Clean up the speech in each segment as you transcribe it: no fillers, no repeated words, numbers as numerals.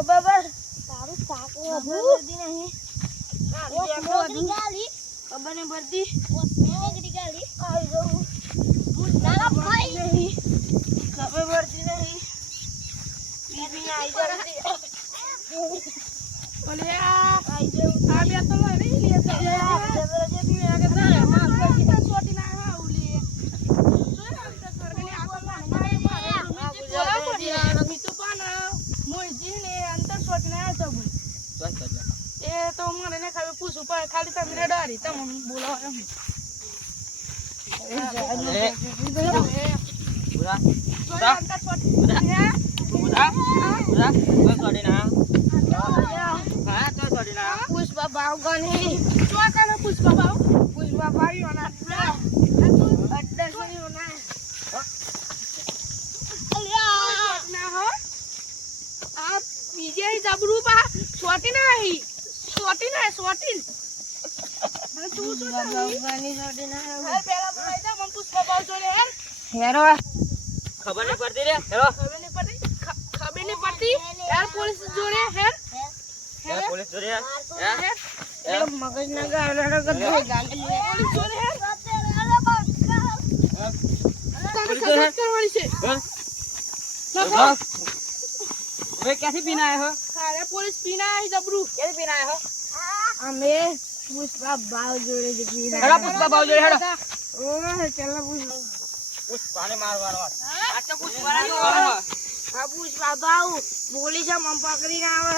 ગબર તારું સાક વર્દી નહીં ગાલી ખબર ને વર્દી મેગડી ગાલી આવી જવું નાલા ભાઈ નહીં ખબર વર્દી નહીં બીજી આવી જતી ઓલે આવી જવું આ બે તો નહીં લે જબરજસ્તી મે આગળ ના માર પર છોટી ના હા ઉલી એ તો મને ને ખાલી પૂછું પણ ખાલી તમે ડરી તમે બોલાવો એમ પુષ્પા ભાવ ગણી પુષ્પા ભાવ પુષ્પા ભાવ્યો ના બીજે જબરું પા છોટી નહીં છોટી તું તો ભગવાનની છોટી ના હે પેલા બોલાઈ દે મન પુષ્પા ભાવ જોડે હેરો ખબર નહીં પડતી રે હેરો ખબર નહીં પડતી યાર પોલીસ જોડે હે પોલીસ જોડે હે એ મગજ ના ગાવડા કર દો પોલીસ જોડે હે પોલીસ જોડે કરવાની છે वे कैसे पीना है हो अरे पुलिस पीना है जबरू कैसे पीना है हो हमें पुष्पा भाव जोड़े जो पीना हेलो पुष्पा भाव जोड़े हेलो ओ चलो पुष्पा ने मारवानो अच्छा पुष्पा ने अब पुष्पा भाव पुलिस हम पकड़ी ना आवे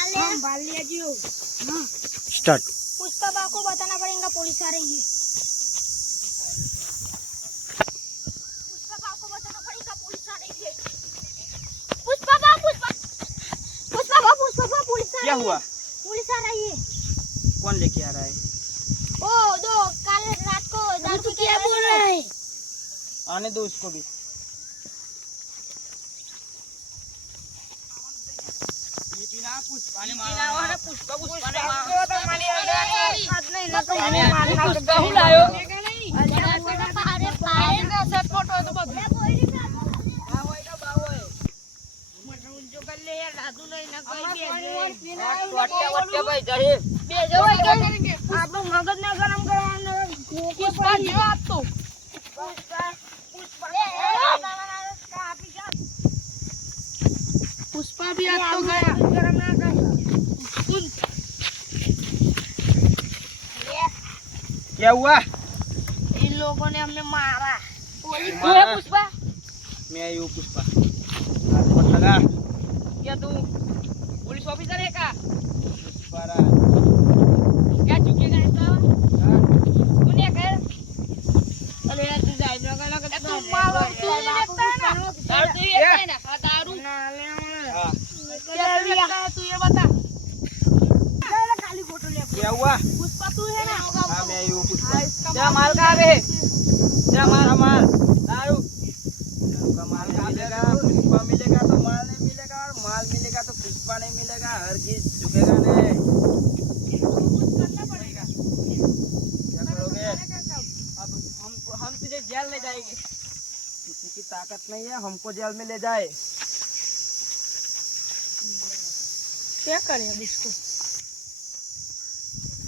अरे हम भाल लिया जी स्टार्ट पुष्पा भाव को बताना पड़ेगा पुलिस आ रही है पुष्पा भाव को बताना पड़ेगा पुलिस आ रही है पुष्पा भाव पुलिस क्या हुआ पुलिस आ रही है कौन लेके आ रहा है ओ दो कल रात को दारू क्या बोल रहा है आने दो उसको भी ये पीना पुष्पा ने मारा पुष्पा ने मारा तो मानी आज नहीं ना तो मैंने मारना पुष्पा हुलायो अरे पाएगा सब फोटो तो बस राधु नहीं ना कोई वट्टे भाई जही बेजो करेंगे आप लोग मगज ना गरम करवाना पुष्पा जी आप तो पुष्पा भी आज तो गया गरम ना कर सुन क्या हुआ इन लोगों ने हमने मारा पुलिस है पुष्पा मैं यू पुष्पा हाथ मत लगा क्या तू पुलिस ऑफिसर है का पुष्पारा क्या चुकेगा इसका तूने कर अरे यार तू जाइब लगा तू मारो तू लगता है ना दारू तू ये है ना दारू ना ले हां क्या लगता है तू ये बता खाली फोटो ले क्या हुआ पुष्पा तू है ना हां मैं यू पुष्पा क्या माल कहां पे है क्या माल दारू का माल मिलेगा पुष्पा मिलेगा तो माल नहीं मिलेगा और माल मिलेगा तो पुष्पा नहीं मिलेगा हर चीज झुकेगा नहीं कुछ करना पड़ेगा क्या करोगे अब हम तुझे जेल ले जाएंगे किसी की ताकत नहीं है हमको जेल में ले जाए क्या करें अब इसको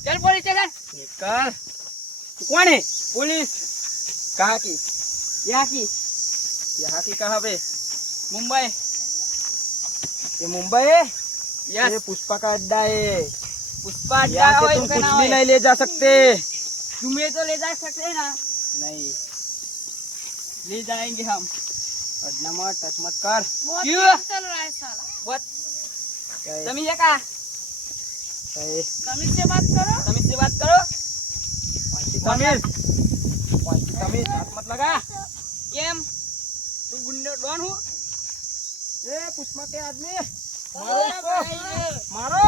चल पुलिस चल निकल कौन है पुलिस कहाँ की यहाँ की कहाँ पे मुंबई ये मुंबई है ये पुष्पा का अड्डा है पुष्पा अड्डा से तुम कुछ भी नहीं ले जा सकते तुम्हें तो ले जा सकते हैं ना नहीं ले जाएंगे हम अड्डा मत टच मत कर क्यों चल रहा है साला बहुत तमीज है का तमीज से बात करो तमीज हाथ मत लगा केम तू गुंडा डॉन हो ए पुष्पा के आदमी मारो इसको मारो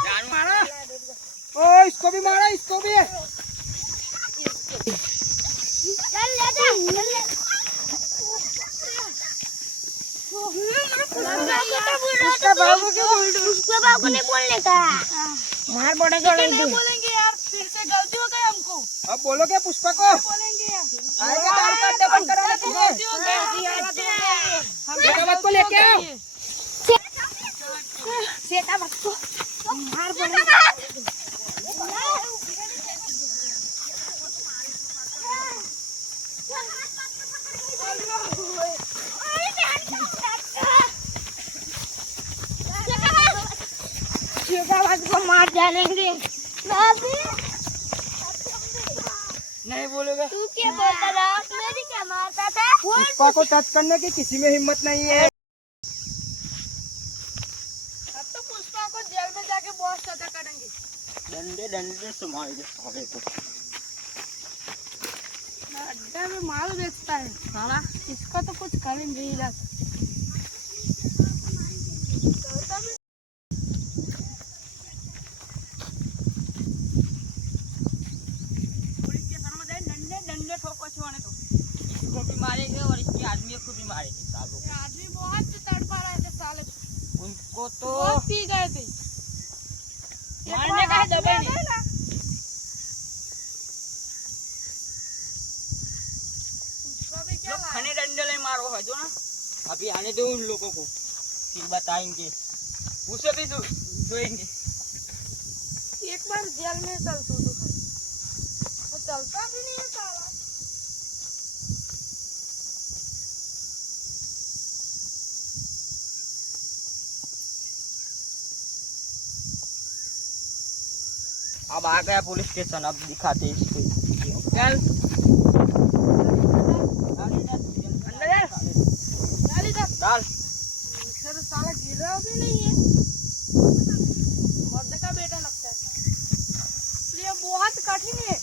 जान मारो ओ इसको भी मारो इसको भी चल ले जा उसका बाबू को बोल दो उसका बाबू ने बोलने का मार पड़ेगा नहीं बोलेंगे यार फिर से गलती हो गई हमको अब बोलो क्या पुष्पा को बोलेंगे यार आएगा तो और कर दे, बंद कराना तुझे। शेखावत को लेके आओ। शेखावत को मार बोले। शेखावत को मार डालेंगे। नहीं बोलेगा। तू क्या बोलता था? मेरी क्या मारता था? पुष्पा को टच करने की किसी में हिम्मत नहीं है। अब तो पुष्पा को जेल में जाके बहुत सजा करेंगे। डंडे डंडे से मारेंगे साले को। अड्डा में माल बेचता है साला, इसका तो कुछ करेंगे ही ना। पुलिस के सर में डंडे डंडे ठोको छुआने तो इसको भी मारेंगे और इसके आदमी को भी मारेंगे सालों को। ये आदमी बहुत तड़पा रहे थे साले, उनको तो बहुत पी गए थे। मारने का है दबे नहीं। उसका भी क्या लोग खने डंडे ले मारो है जो ना, अभी आने दो उन लोगों को, फिर बताएंगे, उसे भी धोएंगे। एक बार जेल में चल तू तो खाली, वो चलता भी नहीं है साला। अब आ गया पुलिस स्टेशन, अब दिखाते इसको। चल डाली दे। डाल। सर साला गिर रहा भी नहीं है, मर्द का बेटा लगता है इसलिए बहुत कठिन है,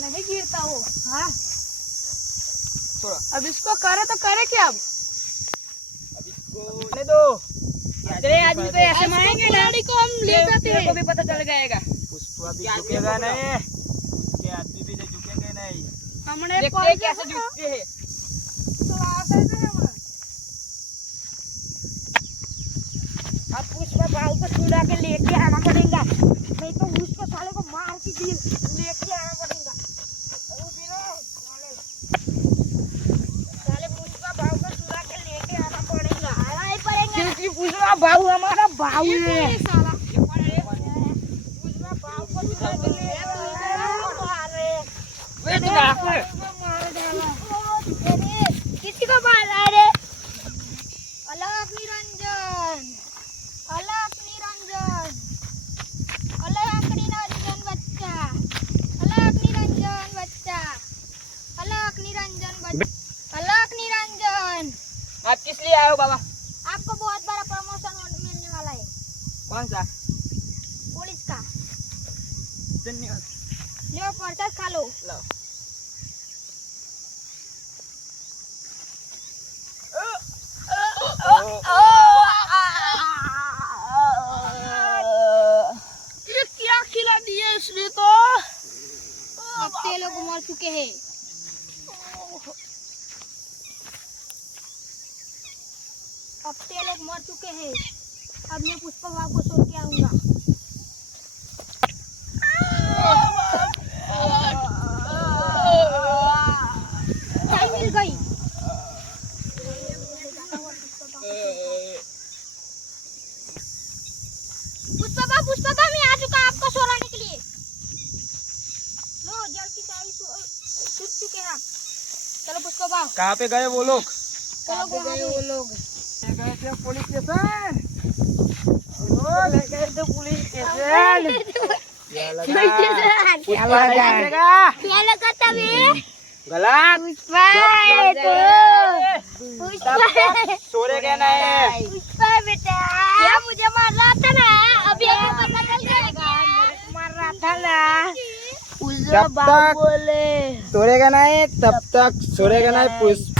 नहीं गिरता वो। हाँ थोड़ा अब इसको करे तो करे क्या? अब इसको ले दो। तेरे आदमी तो ऐसे मारेंगे ना, को हम ले जाते तेरे को हैं। भी पता चल जाएगा। पुष्पा भी झुकेगा नहीं, उसके आदमी भी झुकेंगे नहीं। हमने देखते हैं कैसे झुकते हैं। तो आते थे हम। अब पुष्पा भाव को छुड़ा के लेके आना पड़ेगा, नहीं तो उसको साले को मार के लेके आना पड़ेगा। साले पुष्पा भाव को छुड़ा के लेके आना पड़ेगा, आना ही पड़ेगा क्योंकि पुष्पा भाव हमारा भाव है। साला पुष्पा भाव को छुड़ा के लेके किसी को मार रहा है रे? अलग निरंजन, अलग निरंजन, अलग निरंजन बच्चा, अलग निरंजन बच्चा, अलग निरंजन बच्चा, अलग निरंजन। आप किस लिए आए हो बाबा? आपको बहुत बड़ा प्रमोशन मिलने वाला है, कौन सा? पुलिस का। धन्यवाद। लो पर्चा खा लो। लो। ये क्या खिला दिया इसने तो? अब ते लोग मर चुके हैं। अब ते लोग मर चुके हैं। अब मैं पुष्पा भाव को छोड़ के आऊंगा। चाय मिल गई। पुष्पा भाव मैं आ चुका आपको सोलाने के लिए। लो जल की चाय छूट चुके हैं आप। चलो पुष्पा भाव। कहाँ पे गए वो लोग? चलो गए वो लोग। गए थे पुलिस स्टेशन। ले गए थे पुलिस स्टेशन। क्या लगा? क्या लगा तभी? गलत। पुष्पा है तो। पुष्पा सोरेगा नहीं। पुष्पा बेटा क्या मुझे मार रहा था ना, अभी हमें पता चल गया मार रहा था ना। जब तक बोले सोरेगा नहीं तब तक सोरेगा नहीं। पुष्पा